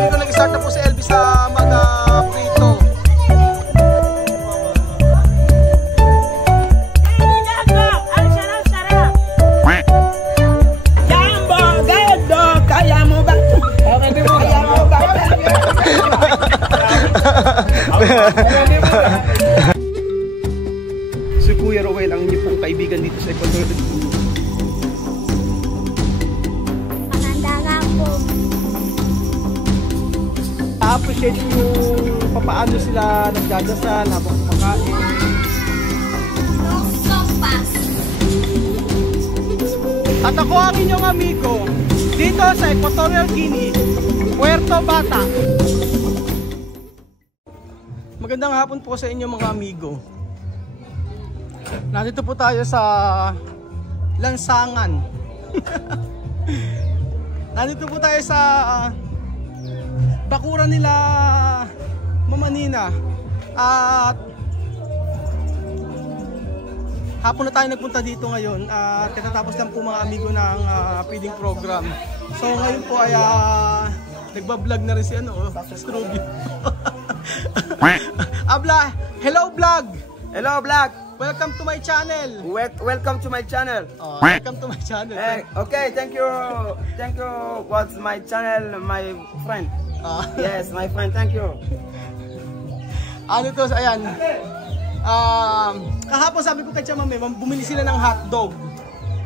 amigo, nag-start na po si Elvis sa mag-prito. Si Kuya Roel ang inyong pong kaibigan dito sa Ecuador. Na-appreciate yung papaano sila nagdadasal habang kumakain. At ako ang inyong amigo dito sa Equatorial Guinea, Puerto Bata. Magandang hapon po sa inyo mga amigo. Nandito po tayo sa Lansangan. Nandito po tayo sa bakuran nila Mama Nina. At hapon na tayo nagpunta dito ngayon. At katatapos lang po mga amigo ng feeding program. So ngayon po ay nagbablog na rin si Strubio. Abla, hello vlog. Hello vlog. Welcome to my channel. Welcome to my channel. Welcome to my channel. Okay, thank you. Thank you. What's my channel, my friend? Yes, my friend. Thank you. Ano to? Ayan. Kahapon sabi ko kay Chamame, bumili sila ng hotdog.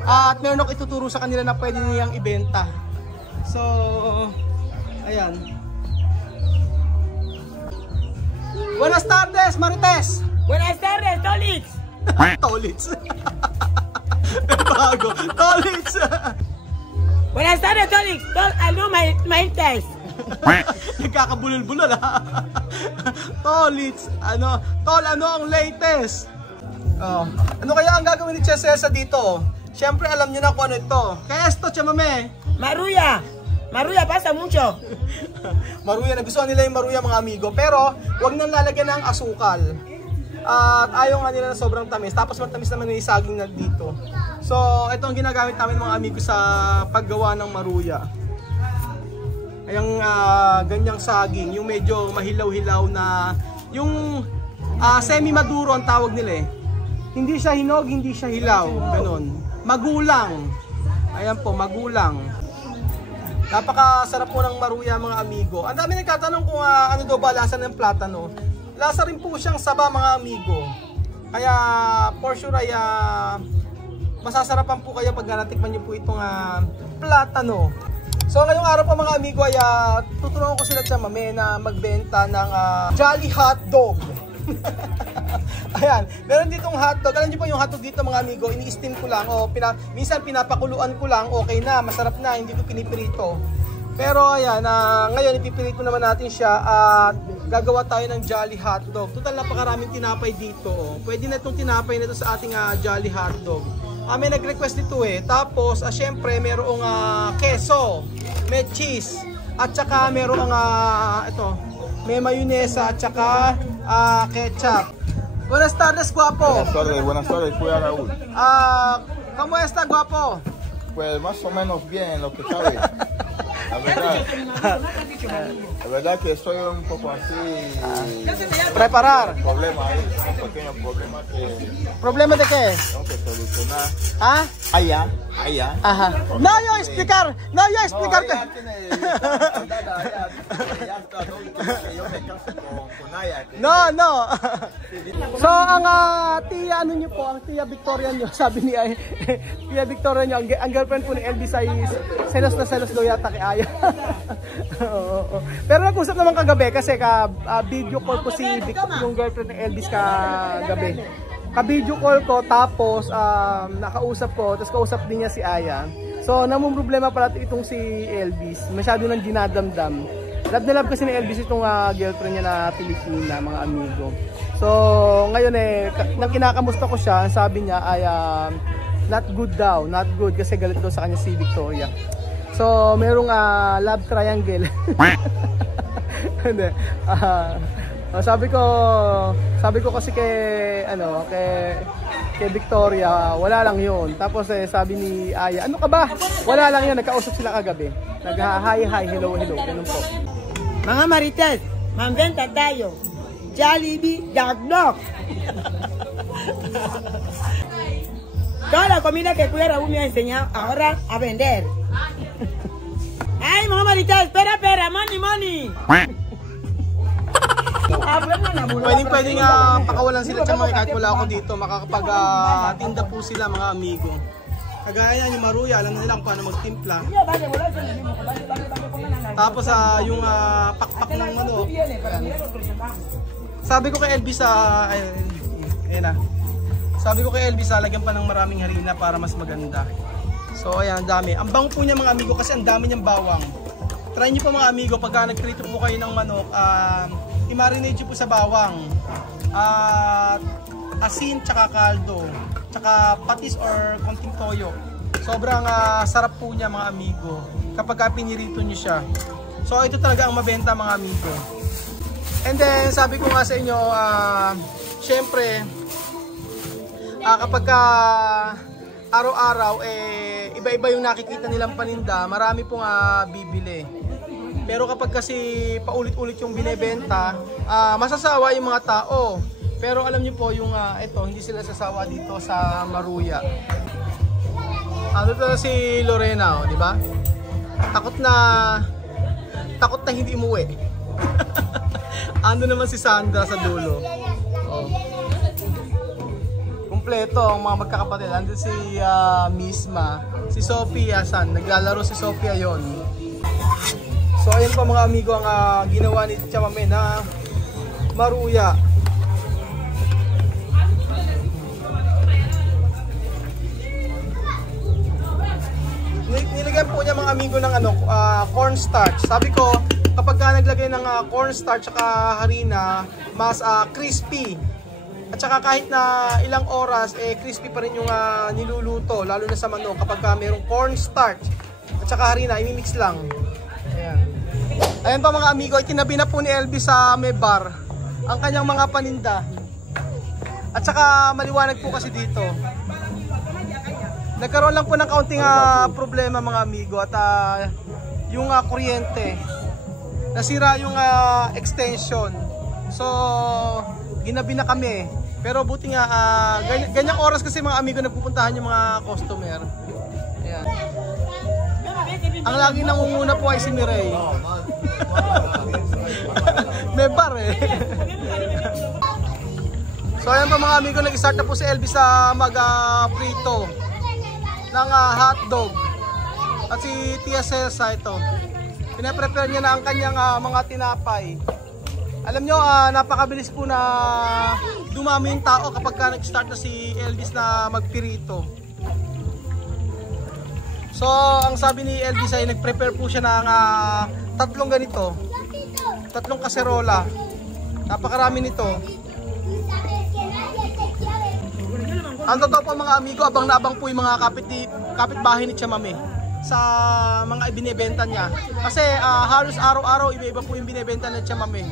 At meron ako ituturo sa kanila na pwede niyang ibenta. So, ayan. Buenas tardes, Marites. Buenas tardes, Tolits. Tolits. Bago. Tolits. Buenas tardes, Tolits. Ano my test? Nagkakabulol-bulol ha. Tolits. Ano? Tol, ano ang latest? Ano kaya ang gagawin ni Chesesa dito? Siyempre alam niyo na kung ano ito. Kaya esto, Chamame. Maruya. Maruya pasa mucho. Maruya, nagustuhan nila yung maruya mga amigo. Pero huwag nang lalagyan ng asukal. At ayaw nga nila na sobrang tamis. Tapos matamis naman yung saging na dito. So ito ang ginagamit namin mga amigo sa paggawa ng maruya. Ayang ganyang saging. Yung medyo mahilaw-hilaw na. Yung semi-maduro ang tawag nila eh. Hindi siya hinog, hindi siya hilaw. Ganon. Magulang. Ayan po, magulang. Napakasarap po ng maruya mga amigo. Ang dami nagtatanong kung ano daw ba lasa ng platano. Lasa rin po siyang saba mga amigo. Kaya for sure ay masasarapan po kayo pag natikman niyo po itong platano. So ngayong araw po mga amigo ay tutulungan ko sila sa Mame na magbenta ng Jolly Hot Dog. Ayan, meron ditong hotdog. Alam niyo po yung hotdog dito mga amigo, ini-steam ko lang o minsan pinapakuluan ko lang, okay na, masarap na, hindi ko pinipirito. Pero ayan, ngayon ipipirito naman natin siya at gagawa tayo ng Jolly Hotdog. Total napakaraming tinapay dito. Pwede na itong tinapay na ito sa ating Jolly Hotdog. May nag-request dito eh. Tapos syempre merong keso, may cheese, at saka merong ito, may mayonesa at saka ketchup. Buenas tardes, guapo. Buenas tardes, Kuya Raúl. ¿Cómo está, guapo? Pues más o menos bien, lo que cabe. La verdad que estoy un poco así. Preparar. Un pequeño problema que. ¿Problema de qué? Tengo que solucionar. Allá. Ajá. No, yo explicar. No. So ang tiya niyo po, ang tiya Victoria niyo, sabi ni tiya Victoria niyo, ang girlfriend po ni Elvis ay selos na selos daw yata kay Aya. Pero nag-usap naman kagabi kasi video call ko si yung girlfriend ni Elvis kagabi. Ka-video call ko tapos nakausap ko, tapos kausap din niya si Aya. So namang problema pala itong si Elvis, masyado nang dinadamdam. Love na love kasi ni Elvis itong girlfriend niya na Pilipina, mga amigo. So ngayon nang kinakamusta ko siya, sabi niya ay not good daw, not good kasi galit daw sa kanya si Victoria. So merong love triangle. Hindi. Sabi ko kasi kay Victoria, wala lang 'yun. Tapos sabi ni Aya, ano ka ba? Wala lang 'yun, nagkausap sila kagabi. Nag-hi, hello, ganun po. Mga Marites, mambenta tayo. Jollibee Dog. Toda la comida que Kuya Raúl me ha enseñado ahora a vender. Ay, mga Marites, espera, money. Pwedeng pakawalan sila sa mga kahit wala ako dito, makakapag tinda po sila mga amigo. Kagaya yan yung Maruya, alam na nila kung paano magtimpla. Tapos yung pakpak ng manok. Sabi ko kay Elvis sabi ko kay Elvis lagyan pa ng maraming harina para mas maganda. So ayan, dami. Ang bango po niya mga amigo kasi ang dami niyang bawang. Try niyo po mga amigo pagka nagprito po kayo ng manok, i-marinate niyo po sa bawang. Asin tsaka kaldo, tsaka patis or konting toyo. Sobrang sarap po niya mga amigo kapag pinirito niyo siya. So ito talaga ang mabenta mga amigo. And then sabi ko nga sa inyo, syempre kapag araw-araw iba-iba yung nakikita nilang paninda, marami pong bibili. Pero kapag kasi paulit-ulit yung binebenta, masasawa yung mga tao. Pero alam niyo po yung ito, hindi sila sasawa dito sa Maruya. Dito si Lorena, di ba? Takot na hindi umuwi. Ando naman si Sandra sa dulo. Oh. Kompleto ang mga magkakapatid. Ando si Misma, si Sophia, naglalaro si Sophia yon. So ayun pa mga amigo ang ginawa ni Tia Mame na Maruya. Nilagyan po niya mga amigo ng cornstarch. Sabi ko kapag naglagay ng cornstarch at harina, mas crispy. At saka kahit na ilang oras, crispy pa rin yung niluluto, lalo na sa manok kapag mayroong cornstarch at saka harina, imimix lang. Ayan. Ayan pa mga amigo, itinabi na po ni Elvis sa may bar ang kanyang mga paninda. At saka maliwanag po kasi dito. Nagkaroon lang po ng kaunting problema mga amigo at yung kuryente. Nasira yung extension. So ginabi na kami. Pero buti nga ganyang oras kasi mga amigo nagpupuntahan yung mga customer. Ayan. Ang lagi nangunguna po ay si Mireille. May bar So ayan pa mga amigo, nag-start na po si Elvis sa mag-prito ng hotdog. At si Tia Celsa ito, pinaprepare niya na ang kanyang mga tinapay. Alam nyo, napakabilis po na dumami yung tao kapag nag-start na si Elvis na magpirito. So ang sabi ni Elvis ay nag-prepare po siya ng tatlong ganito, tatlong kaserola. Napakarami nito. Ang totoo po mga amigo, abang na abang po yung mga kapitbahay ni Tia Mame sa mga ibinebenta niya. Kasi halos araw-araw iba-iba po yung binebenta ni Tia Mame.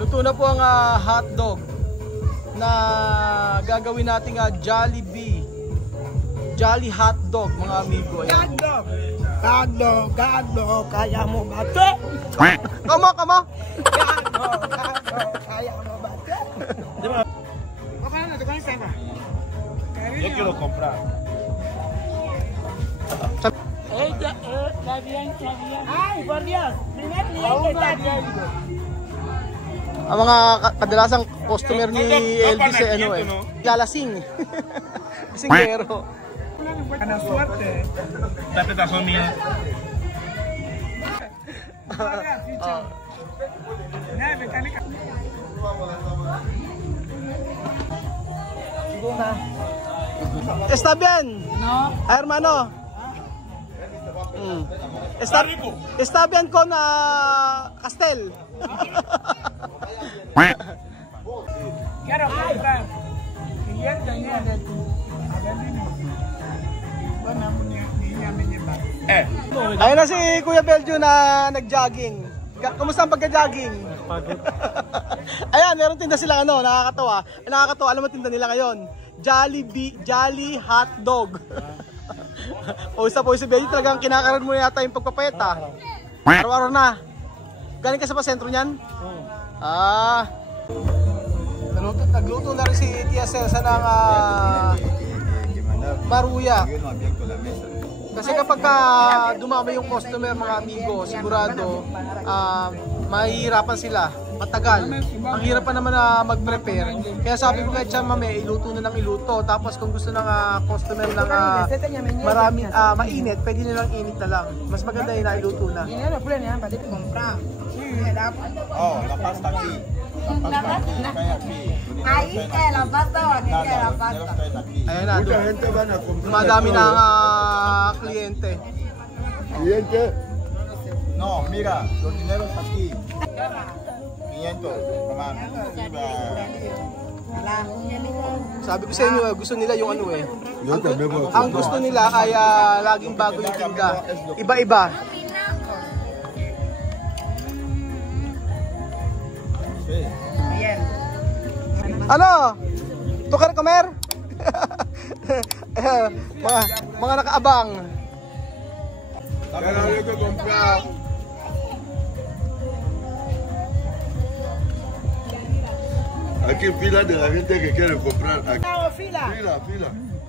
Luto na po ang hotdog na gagawin nating Jollibee. Jolly hotdog mga amigo. Hotdog, kaya mo ba ito? Kamo. Hotdog, kaya mo ba ito? Yo quiero comprar. Está bien. Ay, por Dios. Primer cliente está bien. Ang mga kadalasang customer ni Elvis lalasing. Singero. Buena suerte. Date tazón mío. Está bien. No. Hermano. Está bien con Castel. Quiero comprar 500 yen de tu. Ayun na si Kuya Belgio na nag-jogging. Kamusta ang pagka-jogging? Pagod. Ayan, meron tinda sila ano, nakakatawa. Nakakatawa, alam mo tinda nila ngayon? Jolly Hot Dog. Pawisa-pawisa, talagang kinakaroon mo yata yung pagpapayat ha. Araw-araw na. Galing ka sa pasentro niyan? Nagluto na rin si Tia Celsa ng maruya. Kasi kapag dumami yung customer, mga amigo, sigurado mahihirapan sila. Matagal. Ang hirap pa naman na mag-prepare. Kaya sabi ko kay Chan Mame, iluto na ng iluto. Tapos kung gusto ng customer ng marami, mainit, pwede nilang init na lang. Mas maganda yung nailuto na. Oh, la pasta aquí. La pasta aquí. Ahí está la pasta o aquí está la pasta. Ayan na, dumadami na ang kliyente. ¿Cliente? No, mira, los dineros aquí. 500, mamá. Sabi ko sa inyo, gusto nila yung ano eh. Ang gusto nila ay laging bago yung tinda. Iba-iba. Ano? Tukar comer? mga nakaabang. Aquí fila de la gente que quiere comprar. Aquí. Fila.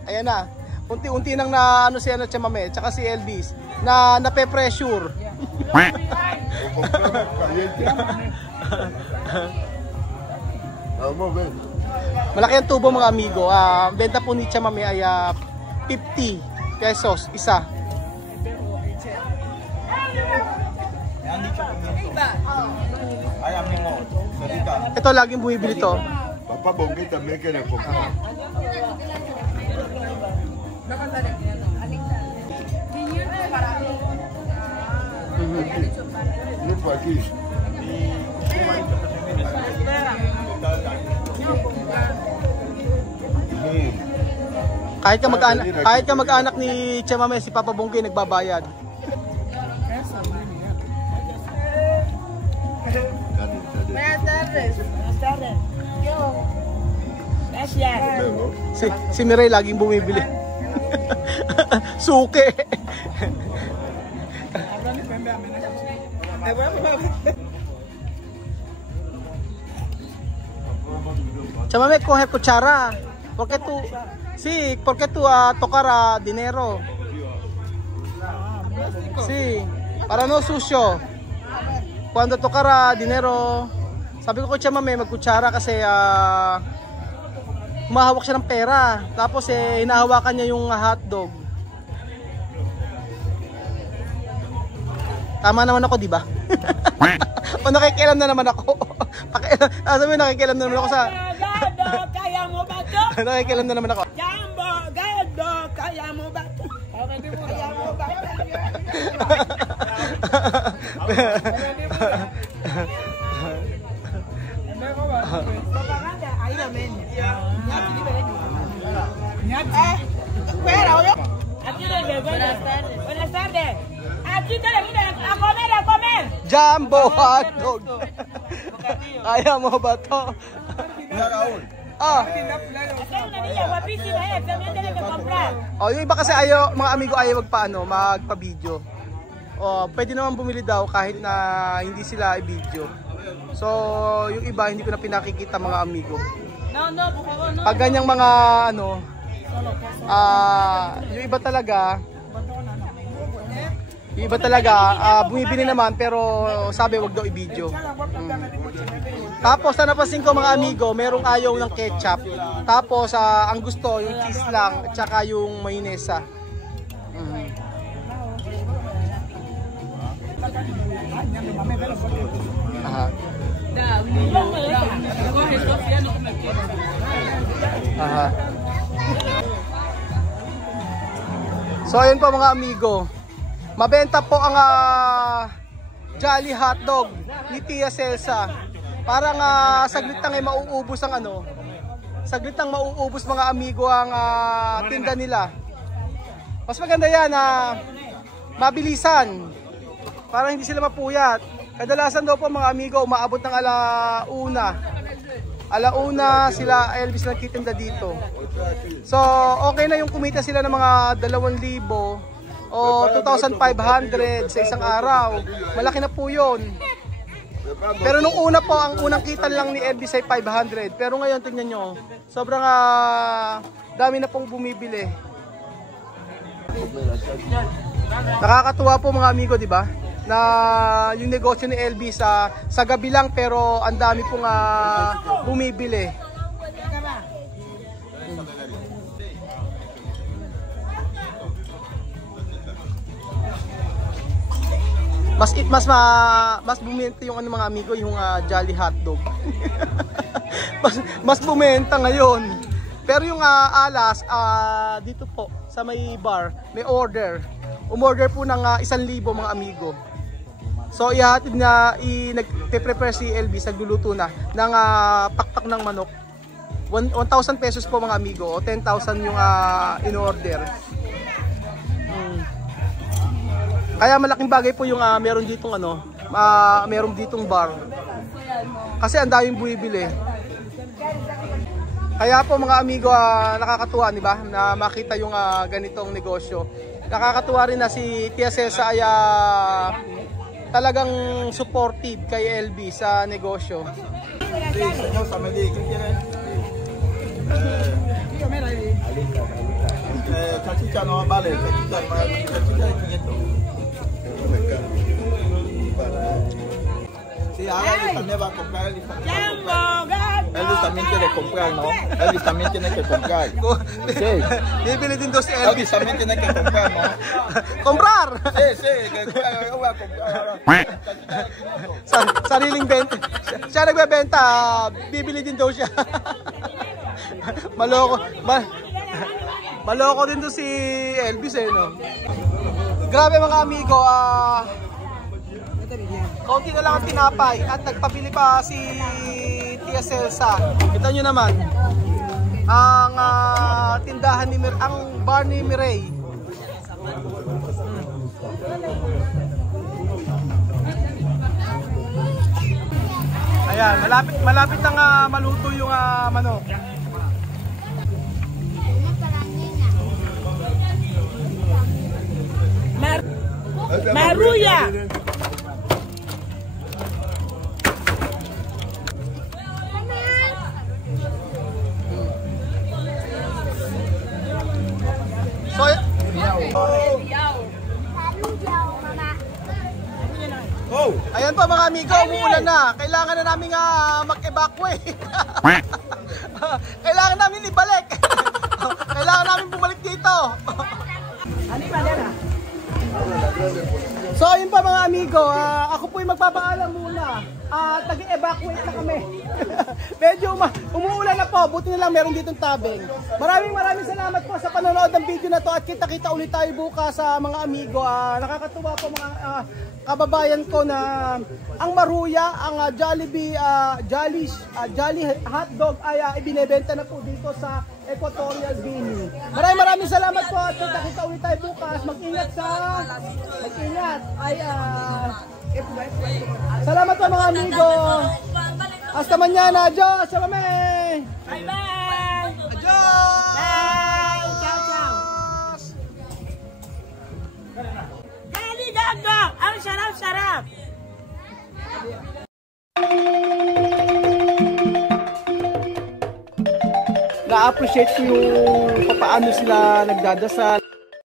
Ayan na. Unti-unti nang na ano si Tia Mame, tsaka si Elvis na nape-pressure. Malaki ang tubo mga amigo. Benta po ni Tia Mame ay 50 pesos isa. Ito laging bumibili to. Papa Bongi también quiere comprar. Grupo aquí. Kahit ka mag-anak ni Tia Mame, si Papa Bongi nagbabayad. Buenas tardes. Gracias. Si Mireille laging bumibili. Suke. Tia Mame, coge cuchara. Porque tú tocar dinero. Sí, para no sucio. Cuando tocar dinero, sabi ko kay Tia Mame, magkutsara kasi humahawak siya ng pera. Tapos hinahawakan niya yung hotdog. Tama naman ako, di ba? O nakikialam na naman ako. Sabi mo, nakikialam na naman ako sa... Kaya mo ba to? Nakikialam na naman ako. Jambo, gado, kaya mo ba to? Kaya mo ba to? Propaganda, ahí la ven. Aquí le buenas tardes. Buenas tardes. Aquí te le vienen a comer. Jumbo hotdog. Kaya mo ba to? Hay una niña guapísima, también tiene que comprar. Yung iba kasi mga amigo ayaw magpa-video. Pwede naman bumili daw kahit na hindi sila i-video. So, yung iba hindi ko na pinakikita mga amigo. No, por favor, no. Pag ganyang mga yung iba talaga, bumibili naman pero sabi wag daw i-video. Tapos napansin ko mga amigo, merong ayaw ng ketchup. Tapos ang gusto yung cheese lang at saka yung mayonesa. So ayun po mga amigo, mabenta po ang Jolly Hotdog ni Tia Celsa. Parang saglit lang ay mauubos ang saglit lang mauubos mga amigo ang tinda nila. Mas maganda yan mabilisan para hindi sila mapuyat. Kadalasan daw po mga amigo, umaabot ng alauna sila Elvis nagtitinda dito. So, okay na yung kumita sila ng mga 2,000 o 2,500 sa isang araw. Malaki na po yun. Pero nung una po, ang unang kita lang ni Elvis ay 500. Pero ngayon, tingnan nyo, sobrang dami na pong bumibili. Nakakatuwa po mga amigo, di ba? Na yung negosyo ni Elvis sa gabi lang pero ang dami pong bumibili. Mas bumenta yung mga amigo yung Jolly Hotdog. mas bumenta ngayon. Pero yung alas dito po sa may bar, may order. Umorder po ng 1,000 mga amigo. So ihahatid na nagpe-prepare si Elvis, nagluluto na ng pakpak ng manok. 1,000 pesos po mga amigo o 10,000 yung in-order. Kaya malaking bagay po yung meron ditong meron ditong bar. Kasi ang daming bumibili. Kaya po mga amigo, nakakatuwa, di ba? Na makita yung ganitong negosyo. Nakakatuwa rin na si Tia Cesa ay talagang supportive kay Elvis sa negosyo. Salchicha no vale, salchicha es 500. Sí, ahora Elvis también va a comprar. Elvis también quiere comprar, ¿no? Elvis también tiene que comprar. Sí. Bibili din daw si Elvis Elvis. también tiene que comprar, ¿no? Comprar! Sí, que yo voy a comprar. Sariling benta. Siya nagbebenta, bibili din daw siya. Maloko din to si Elvis no? Grabe mga amigo, konti na lang ang tinapay at nagpabili pa si Tia Celsa. Kita nyo naman ang tindahan ni ang bar ni Mireille. Ayan, malapit nang maluto yung manok. Maruya. So, ayan po mga amigo, umuulan na. Kailangan na namin mag-evacuate. Kailangan namin ibalik. Kailangan namin bumalik dito. So ayun pa mga amigo, ako po yung magpapaalam muna at nag-evacuate na kami. Medyo umuulan na po, buti na lang meron ditong tabing. Maraming salamat po sa panonood ng video na to at kita-kita ulit tayo bukas sa mga amigo. Nakakatuwa po mga kababayan ko na ang Maruya, ang Jolly Hotdog ay ibinebenta na po dito sa Equatorial Guinea. Maraming salamat po at kita-kita ulit tayo bukas. Mag-ingat. Salamat po mga amigo. Hasta mañana. Adios. Bye bye. Adios. Bye. Ciao, ciao. Jolly Hotdog. Ang sarap-sarap. Na-appreciate ko yung paano sila nagdadasal.